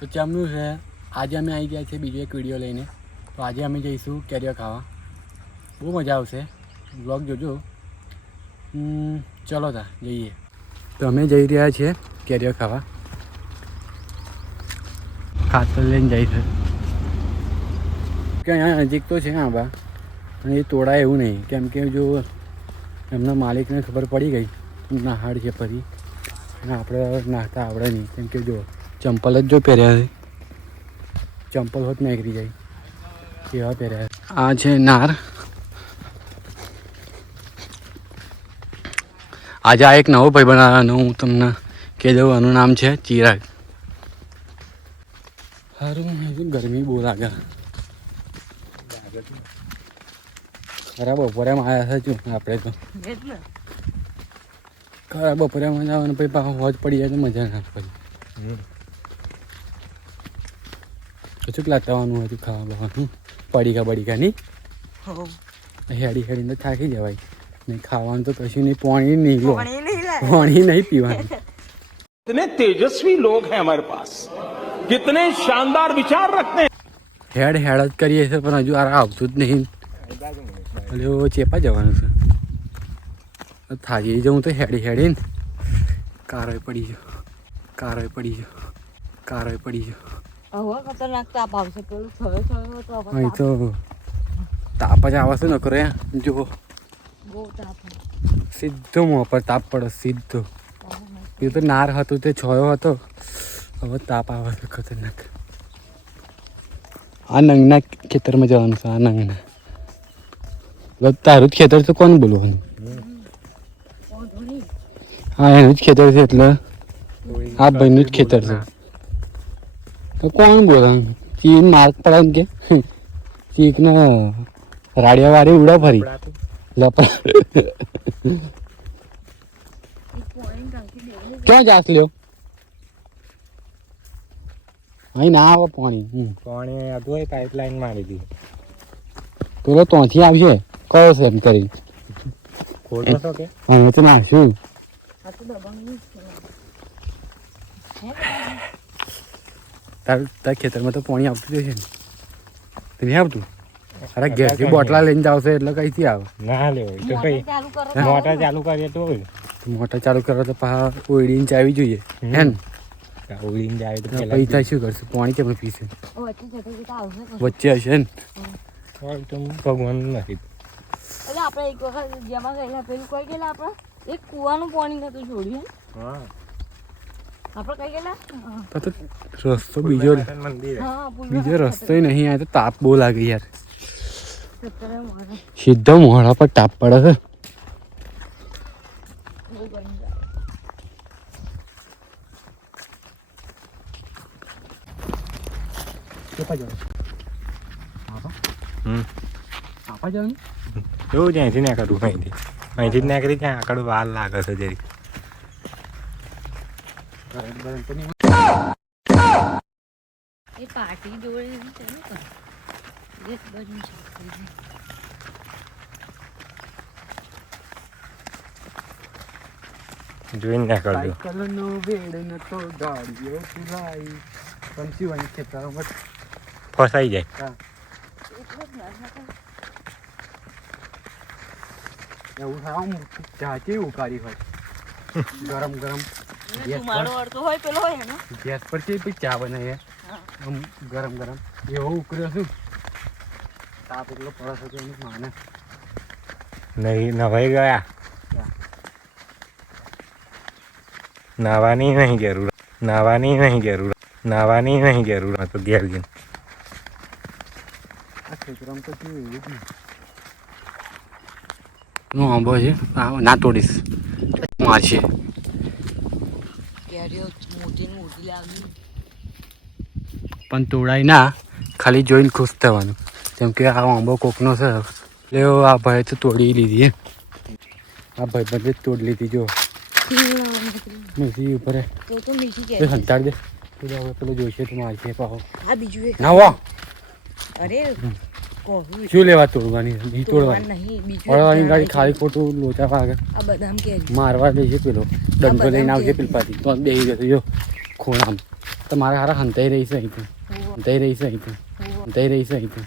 તો ચમનું છે. આજે અમે આવી ગયા છીએ બીજો એક વીડિયો લઈને. તો આજે અમે જઈશું કેરીઓ ખાવા. બહુ મજા આવશે. બ્લોગ જોજો. ચલો તા, જઈએ. તો અમે જઈ રહ્યા છીએ કેરીઓ ખાવા. ખાતર લઈને જઈશું કે અહીંયા નજીક તો છે, આંબા. પણ એ તોડાય એવું નહીં. કેમ કે જો એમના માલિકને ખબર પડી ગઈ. નાહાડ છે ફરી. અને આપણે નાહતા આવડે નહીં. કેમ કે જો ચંપલ જ જો પહેર્યા છે ચંપલ હોત નીકળી જાય કેવા પહેર્યા આ છે નાર આજે આ એક નવો ભાઈ બનાવવાનો હું તમને કહી દઉં આનું નામ છે ચિરાગ સારું હજુ ગરમી બહુ લાગે ખરા બપોરે માં આવ્યા છે આપણે તો ખરા બપોરે માં જવાનું પછી પાછું હોજ પડી જાય તો મજા ના પડી કશું લાગવાનું હતું ખાવા બાવાનું પડીકા બડીકા નહીં હો હેડી હેડીને તો થાકી જવાય નહીં ખાવાનું તો કશું નહીં પાણી નહીં લો પાણી નહીં લાગે પાણી નહીં પીવાનું कितने तेजस्वी लोग हैं हमारे पास कितने शानदार विचार रखते हैं હેડ હેડ જ કરીએ છીએ પણ હજુ આ આવતું જ નહીં એટલે ચેપા જવાનું છે થાકી જવું તો હેડી હેડીને કારોય પડી ગયો કારોય પડી ગયો કારોય પડી ગયો અહીં તો તાપ. જ આવે છે ને કરે તાપ સીધો મોં પર તાપ પડે સીધો. એ તો નાર હતું તે છોયો હતો. હવે તાપ આવે છે ખતરનાક. આ નંગના ખેતરમાં જવાનું છે આ નંગના. તારું જ ખેતર તો કોણ બોલવાનું? હા એનું જ ખેતર છે એટલે. આ ભાઈનું જ ખેતર છે. તો કોણ ગોરંગ ચીન માર્ક પડે ને કે. ચીકનો રાડિયા વાળી ઉડો ફરી. દેવાની ક્યાં જાસ લ્યો? અહીં ના આવે પાણી. પાણી હતું હોય પાઇપલાઇન મારી દીધી પેલો ત્યાંથી આવશે કયો છે એમ કરી. અમે તો છે. તાર તાર ખેતરમાં તો પાણી આવતું જ હશે ને. તો નહીં આવતું? અરે ઘેરથી બોટલા લઈને જાવ છો એટલે કઈથી આવે? ના લેવો એ તો મોટર કઈ ચાલુ કરો. મોટર ચાલુ કરીએ તો મોટર ચાલુ કરો તો પાછા ઓઈડીને ચાવી જોઈએ. હે ને ઉડીને જાય તો પૈસા શું કરશે? પાણી કેમ પીશે? વચ્ચે હશે ને? ભગવાન નથી. એટલે આપણે એક વખત જેમાં ગયેલા પેલું કોઈ ગયેલા આપણે? એક કૂવાનું પાણી નતું છોડ્યું હે? હા આપણે કઈ ગયેલા હા. તો તો રસ્તો બીજો મંદિર. બીજો રસ્તો નહીં આ તો તાપ બહુ લાગે યાર. સીધો મોડા પર તાપ પડે છે. એવું જ અહીંથી નીકળવું અહીંથી. અહીંથી જ નીકળી ત્યાં આગળ વાર લાગે છે જરી. એ પાર્ટી જોડે ચાલુ કર એક બાજુ સાફ કરી દે. જોઈને સાયકલનો વેડ ગાડીઓ પુરાઈ. ખેતરોમાં ફસાઈ જાય. ને, એટલે એવું થાય આમ ચાચી ઉકાળી હોય. ગરમ ગરમ. ગેસ પર. છે પછી ચા બનાવીએ? આમ ગરમ ગરમ. એવો ઉકળ્યો છું. તાપ એટલો પડે છે એની માને. નહીં નવાઈ ગયા. નાવાની નહીં જરૂર. નાવાની નહીં જરૂર. નાવાની નહીં જરૂર. તો ઘેર નહીં. હું આંબો છે. ના તોડીશ લાગી પણ તોડાઈ ના ખાલી જોઈને ખુશ થવાનું. કેમ કે આ આંબો કોકનો છે. એટલે આ ભાઈ તો તોડી લીધી આ ભાઈ બધે તોડી લીધી જો. મીઠી ઉપર હંતાડ દે. પેલો જોઈશે તો મારશે પાહો. ના અરે શું લેવા તોડવાની બી તોડવાની. ઝાડ ગાડી ખાલી ખોટું લોચા વાગે આ બદામ કેરી મારવા દેશે પેલો. દંડો લઈને આવશે પિલપાથી પેલ તો બે જશે જો. ખૂણામ તો મારે હારા હંતાઈ રહી છે અહીંથી. હંતાઈ રહી છે અહીંથી. હંતાઈ રહી છે અહીંથી.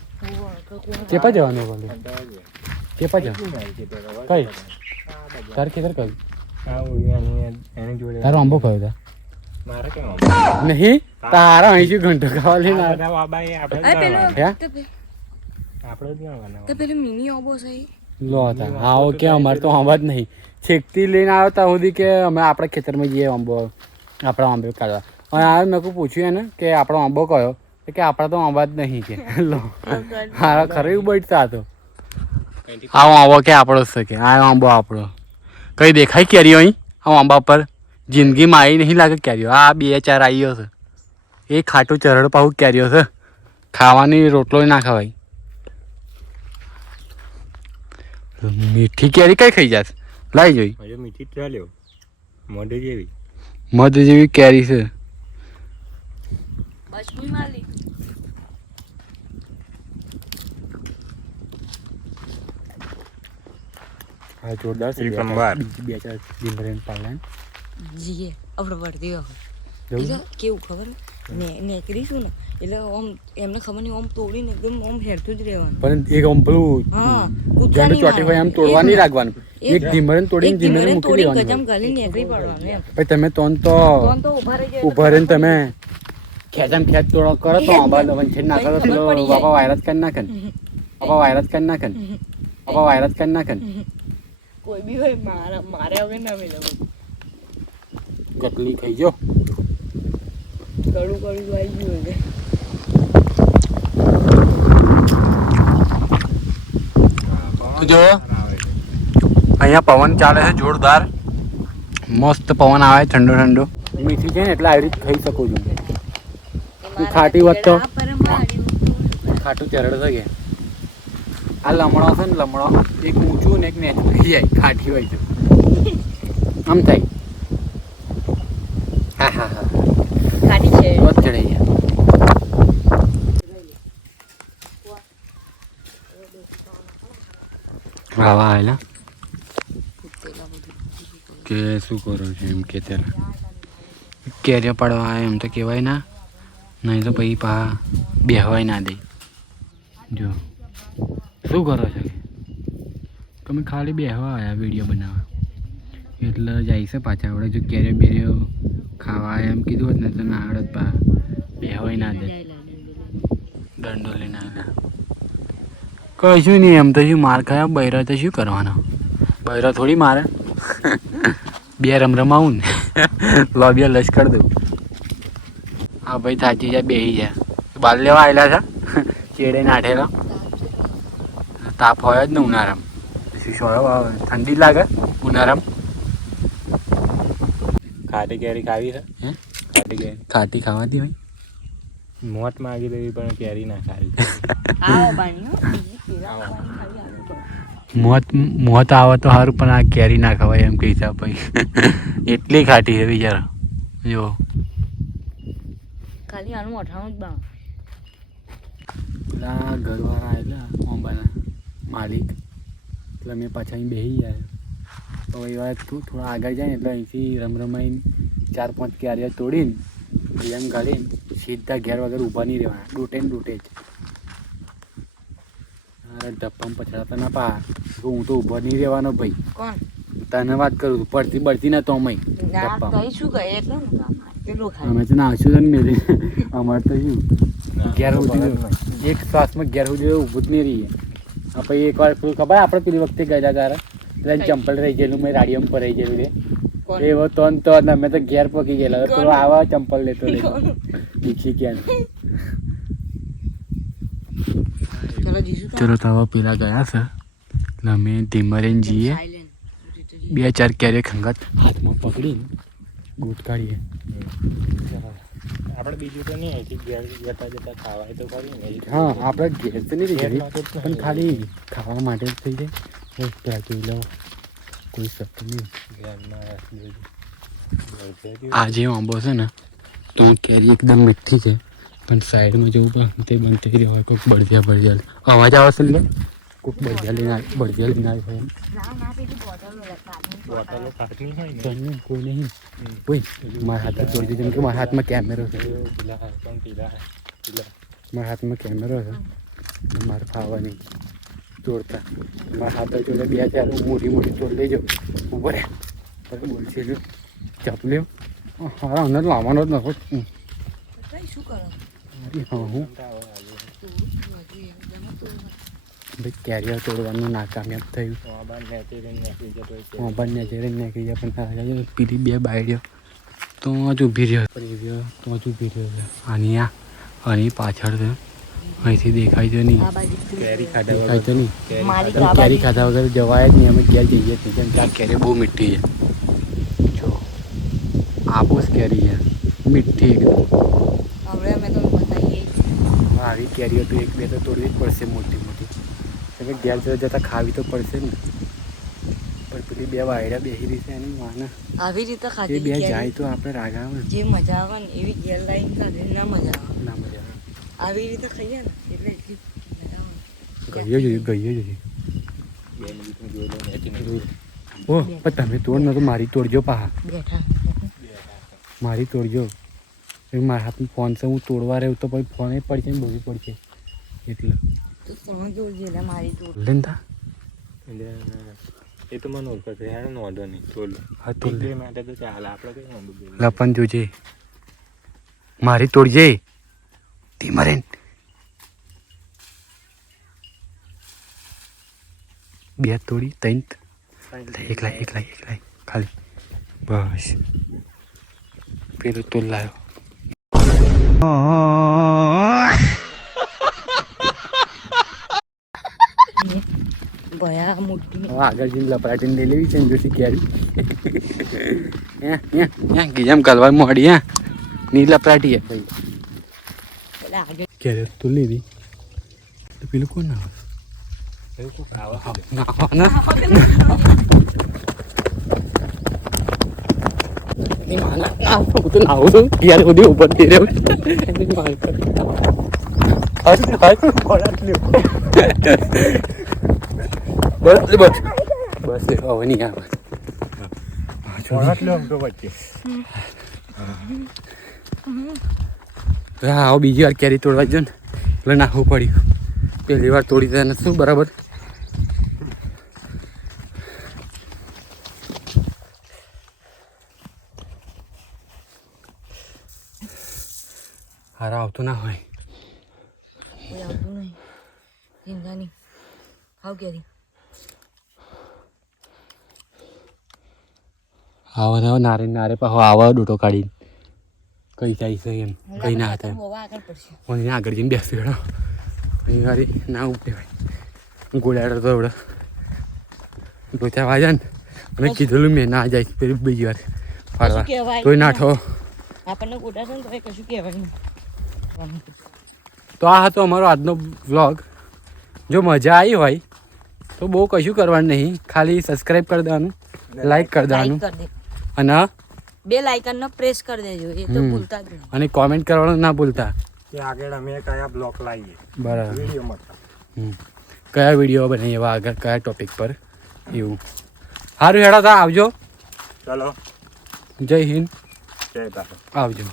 ચેપા જવાનું ભલે ચેપા જવા કઈ તાર ખેતર કયું? તારો આંબો કયો તા? નહીં તારા અહીંથી ઘંટો ખાવા લઈને આપણે જ અરે પેલો તો. તો પેલું મિની ઓબો છે લો હતા હા ઓકે અમારે તો આંબા જ નહીં. છેકથી લઈને આવ્યો ત્યાં સુધી કે અમે આપણા ખેતરમાં જઈએ આંબો આપણા આંબો કાઢવા. અને આ મેં કોઈ પૂછ્યું એને કે આપણો આંબો કયો? કે આપણા તો આંબા જ નહીં કે. લો. હારા ખરી બેઠતા હતો આવો આંબો કે આપણો છે કે. આ આંબો આપણો. કઈ દેખાય કેરીઓ અહીં? આ આંબા પર જિંદગીમાં આવી નહીં લાગે કેરીઓ. આ બે ચાર આવ્યો છે. એ ખાટું ચરડ પાવું કેરીઓ છે. ખાવાની રોટલો ના ખવાય. મીઠી કેરી કઈ ખાઈ જાત લાવી જોઈ. હજુ મીઠી ચાલ્યો. મધ જેવી. મધ જેવી કેરી છે. હું જોરદાર છે. બે ચાર- પાલન જીએ આપણે કેવું ખબર? ને નેકરીશું ને એટલે ઓમ એમને ખબર નહીં આમ તોડીને એકદમ ઓમ હેરતું જ રહેવાનું. પણ એક આમ પેલું હા જંડ ચોટી હોય એમ તોડવા નહીં રાખવાનું. એક- એક તોડીને જીમરન મૂકી દેવાનું. ગજમ ગાલી નેકરી પડવાનું એમ. પછી તમે તોન તો તોન તો ઊભા રહી જાય ઊભા રહીને તમે ખેતમ ખેત તોડો કરો તો આંબા છે ના કરો તો. બાપા વાયરસ કરી નાખન બાપા વાયરસ કરી નાખન બાપા વાયરસ કરી નાખન કોઈ બી હોય મારા મારે હવે ના મિલે કટલી ખાઈ જો કડું કડું આવી ગયું તો જો અહીંયા પવન ચાલે છે જોરદાર. મસ્ત પવન આવે ઠંડો ઠંડો. મીઠી છે ને એટલે આવી રીતે ખાઈ શકું છું. ખાટી વધતો ખાટું ચરડ થઈ આ લમણો છે ને લમણો. એક ઊંચું ને એક નેચું થઈ જાય ખાટી હોય તો. આમ થાય. હા હા હા. ખાટી છે. ચડાઈ આવા આવેલા કે શું કરો છો એમ કે ત્યારે કેરીઓ પાડવા એમ તો કહેવાય ના નહીં તો પછી પા બેહવાય ના દે જો શું કરો છો તમે ખાલી બેહવા આવ્યા વીડિયો બનાવવા એટલે જાય છે પાછા આપણે જો કેરીઓ બેરીઓ ખાવા એમ કીધું હોત ને તો ના આવડત પા બેહવાય ના દે દંડો લઈને આવેલા કશું નહીં, એમ તો શું માર ખાયા, બૈરા તો શું કરવાનો? બૈરા થોડી મારે. બે રમ રમાવું ને. લોબિયા લશ્કર દઉં. હા, ભાઈ, થાચી જાય બે જાય બાલ લેવા આવેલા છે? ચેડે નાઠેલા તાપ હોય જ ને ઉનાળામાં. શું સોળો આવે ઠંડી લાગે ઉનાળામાં. ખાટી કેરી ખાવી છે? ખાટી કેરી. ખાટી ખાવાતી હોય? મોત માગી દેવી પણ કેરી ના ખાવી. મોત મોત આવે તો સારું પણ આ કેરી ના ખવાય એમ કહી હિસાબ ભાઈ. એટલી ખાટી છે બિચારા જો. ખાલી આનું અઠાણું જ બા પેલા ઘરવાળા આવેલા અંબાના માલિક. એટલે મેં પાછા અહીં બેસી ગયા તો એ વાત તું થોડા આગળ જાય ને એટલે અહીંથી રમરમાઈને ચાર પાંચ કેરીઓ તોડીને એમ ગાડીને સીધા ઘેર વગર ઊભા નહીં રહેવાના. ડૂટે ને ડૂટે જ. અરે ડપ્પામાં પછડાતા ના પા. હું તો ઊભો નહીં રહેવાનો ભાઈ. કોણ? તને વાત કરું છું. પડતી પડતી ના તો અમે. ના શું કહે? અમે તો નાખ્યું છે ને મેરે. અમારે તો શું? ઘેર સુધી એક શ્વાસમાં ઘેર સુધી ઊભું જ નહીં રહીએ. પછી એક વાર પેલું ખબર આપણે પેલી વખતે ગયા ગારા એટલે ચંપલ રહી ગયેલું મેં રાડિયમ પર રહી ગયેલું રે. એવો તો તો અમે તો ઘેર પકી ગયેલા તો પેલો આવા ચંપલ લેતો ચલો જીશું ચલો તો હવે પેલા ગયા છે. એટલે અમે ધીમરેન જઈએ. બે ચાર ક્યારે ખંગાત હાથમાં પકડીને ગોટ કાઢીએ. આપણે બીજું તો નહીં અહીંથી ઘેર જતા જતા ખાવાય તો ખરી ને. હા આપણે ઘેર તો નહીં રહી ઘેરમાં તો જ પણ ખાલી ખાવા માટે જ થઈ જાય. બસ ત્યાં જોઈ લો કોઈ શક્તિ નહીં. આજે આંબો છે ને તો કેરી એકદમ મીઠી છે પણ સાઈડમાં જવું પણ તે બંધ થઈ રહ્યો હોય કોઈક બળદિયા બળદિયા અવાજ આવે છે લે કોઈક બળદિયા લઈને આવી બળદિયા લઈને આવી હોય એમ. ના ના પેલી બોટલ કાચની બોટલો કાચની હોય ને ચાલને, કોઈ નહીં કોઈ મારા હાથમાં તોડી દીધું કેમ કે મારા હાથમાં કેમેરો છે પેલા પણ પેલા પેલા મારા હાથમાં કેમેરો છે અને મારે ફાવા નહીં તોડતા મારા હાથ જોડે બે ચાર મોટી મોટી તોડ લેજો ઊભો રે અરે બોલશે જો ચપલ્યો હારા અંદર લાવવાનો જ નથી. શું કરો? હા હું? ભાઈ કેરિયર તોડવાનું નાકામયાબ થયું. મોબાઈલ નાખી ને જઈને નીકળી ગયા પણ પીલી બે બાયડીઓ. તો જ ઊભી રહ્યો. તો જ ઊભી રહ્યો. છે આની આ આની પાછળ છે. અહીંથી દેખાય છે નહીં. કેરી ખાધા દેખાય છે નહીં. કેરી ખાધા વગર જવાય જ નહીં. અમે ઘેર જઈએ છીએ કેમ કે આ કેરી બહુ મીઠી છે. આબોસ કેરી છે. મીઠી એકદમ આવી કેરીઓ તો એક બે તો તોડવી જ પડશે મોટી મોટી એટલે કે ઘેર જતા જતાં ખાવી તો પડશે ને. પણ પેલી બે વાયડા બેસી રહી છે એની માને આવી રીતે ખાધી બે જાય તો આપણે રાગ આવે. જે મજા આવે ને એવી ઘેર લાઈન ખાધી ના મજા આવે. ના મજા આવે. આવી રીતે ખાઈએ ને એટલે એટલી મજા આવે. ગઈએ જોઈએ ગઈએ જોઈએ બે મિનિટનું જોઈ લો નેચે ઓ પણ તમે તોડ ન તો મારી તોડજો પાહા. બેઠા. મારી તોડજો. એ મારા હાથમાં ફોન છે હું તોડવા રહ્યું તો પછી ફોન પડશે ને બોલવી પડશે. એટલે. તું એટલે મારી તું લે એટલે એ તો મને ઓળખો છે હેને વાંધો નહીં તોલ હા તોડ લે. માટે તો ચાલે આપણે કઈ વાંધો. લપન જોજે. મારી તોડજે. ધીમરેન બે તોડી ત્રણ. એકલા એકલા એકલા ખાલી. બસ. પેલું તું લાવ્યો ભયા મોટી આગળ જઈને લપરાટીને લઈ લેવી છે ને કેરી. ગીજામ કલવાર મોડી હા. ની લપરાટી હે ભાઈ. એટલે આગળ કેરી તો લીધી. તો પેલું કોણ આવે આવે તો નાવું છું યાર બધી ઉપરથી રહ્યો બસ બસ બસ હવે નહીં આવે આવો બીજી વાર કેરી તોડવા જો ને. એટલે નાખવું પડ્યું. પહેલી વાર તોડી તને શું, બરાબર હારા આવતો ના હોય. કોઈ આવતું નહીં. ચિંતા ખાવ કેરી. આવા ના નારે નારે પાછો આવા ડોટો કાઢીને. કઈ જાય છે એમ કઈ ના હતા હું આગળ જઈને બેસી ગયો અહીં વારી ના ઉપડે ગોળાડો તો એવડો ગોચા વાજા ને. અને કીધેલું મેં ના જાય પેલી બીજી વાર ફરવા તોય ના ઠો આપણને ગોડા છે ને તો કશું કહેવાય નહીં. તો આ હતો અમારો આજનો વ્લોગ જો મજા આવી હોય તો બહુ કશું કરવાનું નહીં. ખાલી સબસ્ક્રાઈબ કરી દેવાનું લાઈક કરી દેવાનું. અને બે લાઇકનનો પ્રેસ કરી દેજો એ તો ભૂલતા જ અને કોમેન્ટ કરવાનું ના ભૂલતા. કે આગળ અમે કયા બ્લોક લાવીએ? બરાબર. વિડીયોમાં હમ. કયા વીડિયો બનાવીએ એવા આગળ કયા ટોપિક પર? એવું. સારું હેડા તા આવજો. ચલો. જય હિન્દ. જય તારા આવજો.